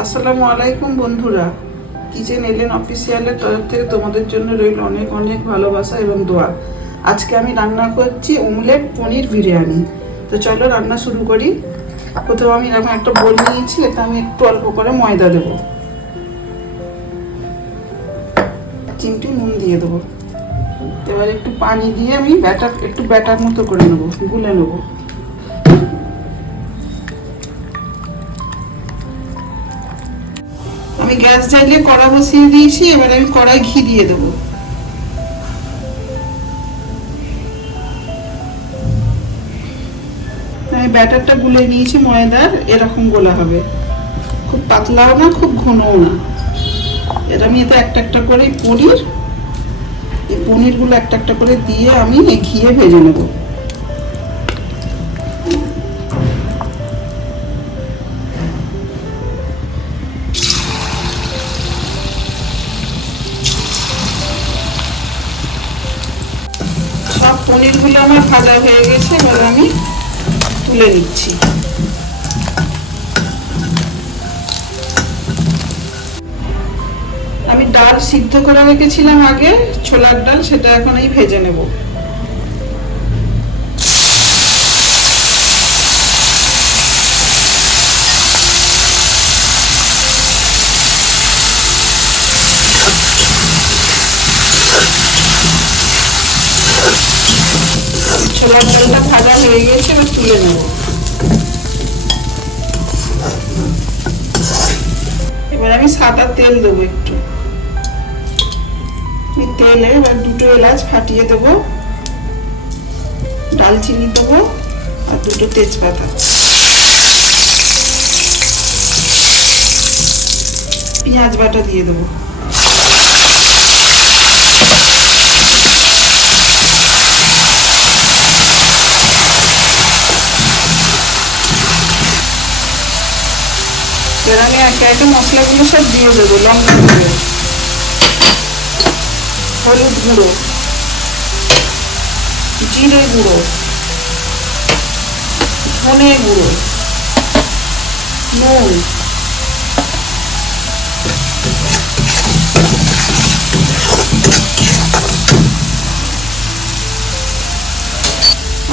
আসসালামু আলাইকুম বন্ধুরা। কিচেন এলেন অফিসিয়ালের তরফ থেকে তোমাদের জন্য রইল অনেক অনেক ভালোবাসা এবং দোয়া। আজকে আমি রান্না করছি অমলেট পনির বিরিয়ানি। তো চলো রান্না শুরু করি। প্রথমে আমি এরকম একটা বোল নিয়েছি, এতে আমি একটু অল্প করে ময়দা দেবো। চিমটি নুন দিয়ে দেবো। এবার একটু পানি দিয়ে আমি ব্যাটার, একটু ব্যাটার মতো করে নেব, গুলে নেব। আমি গ্যাস জ্বালিয়ে কড়া বসিয়ে দিয়েছি, এবার আমি কড়াই ঘি দিয়ে দেবো। আমি ব্যাটারটা গুলে নিয়েছি ময়দার, এরকম গোলা হবে। খুব পাতলাও না, খুব ঘনও না। এটা আমি এতে একটা একটা করে পনির, এই পনিরগুলো একটা একটা করে দিয়ে আমি ঘিয়ে ভেজে নেব। পনিরগুলো আমার ভাজা হয়ে গেছে, এবার আমি তুলে নিচ্ছি। আমি ডাল সিদ্ধ করে রেখেছিলাম আগে, ছোলার ডাল, সেটা এখন এই ভেজে নেব। তুলে নেব। এবার আমি সাদা তেল দেবো তেলে এবার দুটো এলাচ ফাটিয়ে দেবো, ডালচিনি দেবো, আর দুটো তেজপাতা। পেঁয়াজ বাটা দিয়ে দেবো। এবার আমি একে একে মশলাগুলো সব দিয়ে দেবো, লঙ্কা গুঁড়ো হলুদ গুঁড়ো। জিরে গুঁড়ো। ধনে গুঁড়ো। নুন।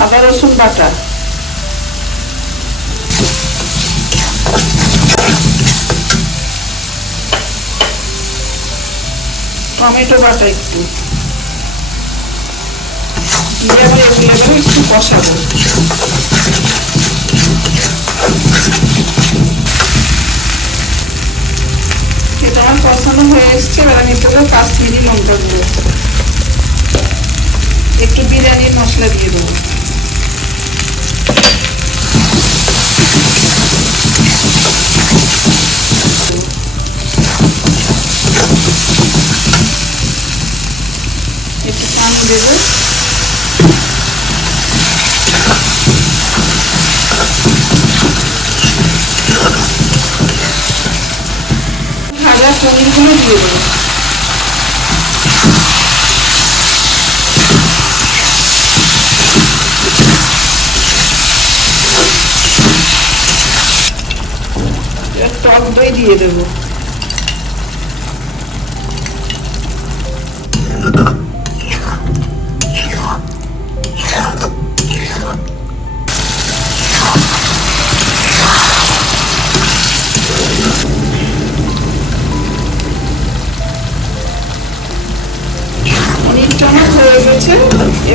আদা রসুন বাটা। টমেটো বাটা একটু। দিয়ে একটু কষাবো এটা আমার কষানো হয়ে এসছে, এবার আমি একটু কাশ্মীরি লঙ্কা গুঁড়ো একটু বিরিয়ানির মশলা দিয়ে দেবো একটু পানি দেবো ভাজা টক দই দিয়ে দেবো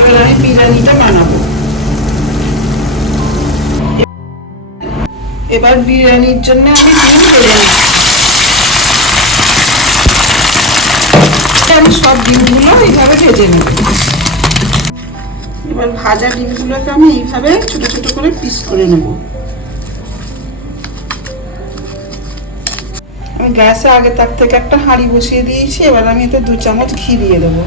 এবার আমি বিরিয়ানিটা বানাবো। এবার বিরিয়ানির জন্য আমি ডিম আমি সব ডিমগুলো এইভাবে ভেজে নেব। এবার ভাজা ডিমগুলোকে আমি এইভাবে ছোট ছোট করে পিস করে নেব। আমি গ্যাসে আগে তার থেকে একটা হাঁড়ি বসিয়ে দিয়েছি, এবার আমি এতে দু চামচ ঘি দিয়ে দেবো।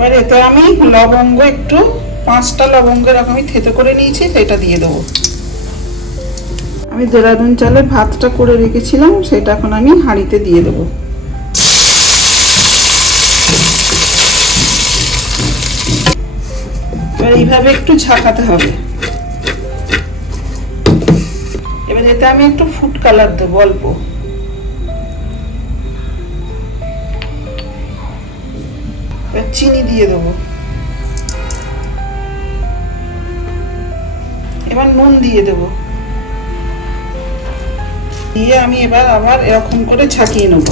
এবার এতে আমি লবঙ্গ একটু, পাঁচটা লবঙ্গ এরকম আমি থেতো করে নিয়েছি সেটা দিয়ে দেবো। আমি দেরাদুন চালে ভাতটা করে রেখেছিলাম, সেটা এখন আমি হাঁড়িতে দিয়ে দেবো। এবার এইভাবে একটু ঝাঁকাতে হবে। এবার এতে আমি একটু ফুড কালার দেবো অল্প। চিনি দিয়ে দেবো। এবার নুন দিয়ে দেবো। দিয়ে আমি এবার আবার এরকম করে ঝাঁকিয়ে নেব।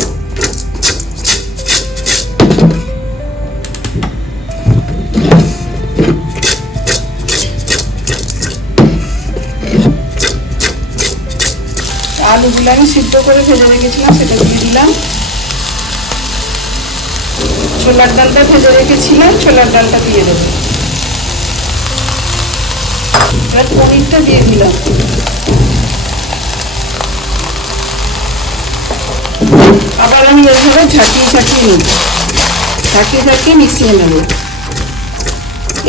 আলুগুলো আমি সিদ্ধ করে ভেজে রেখেছিলাম, সেটা দিয়ে দিলাম। ছোলার ডালটা ভেজে রেখেছিলাম, ছোলার ডালটা দিয়ে দেবো। এবার পনিরটা দিয়ে দিলাম। আবার আমি এইভাবে ঝাঁকিয়ে ঝাঁকিয়ে নেব। ঝাঁকিয়ে ঝাঁকিয়ে মিশিয়ে নেব।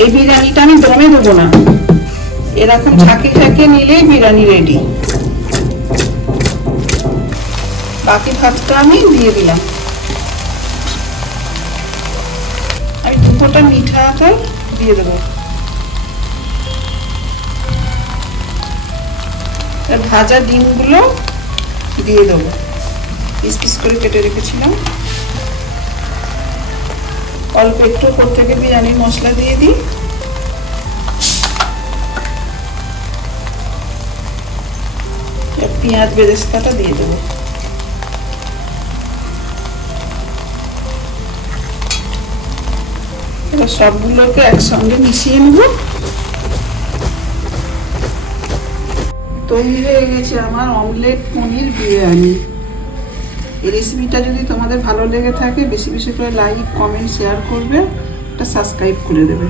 এই বিরিয়ানিটা আমি দমে দেবো না। এরকম ঝাঁকিয়ে ঝাঁকিয়ে নিলেই বিরিয়ানি রেডি বাকি ভাতটা আমি দিয়ে দিলাম। আমি মিঠা আতর দিয়ে দেবো। ভাজা ডিমগুলো দিয়ে দেবো। পিস পিস করে কেটে রেখেছিলাম। অল্প একটু থেকে বিরিয়ানির মশলা দিয়ে দিই। পেঁয়াজ বেরেস্তাটা দিয়ে দেবো। সবগুলোকে একসঙ্গে মিশিয়ে নেব। তৈরি হয়ে গেছে আমার অমলেট পনির বিরিয়ানি। এই রেসিপিটা যদি তোমাদের ভালো লেগে থাকে, বেশি বেশি করে লাইক কমেন্ট শেয়ার করবে, একটা সাবস্ক্রাইব করে দেবে।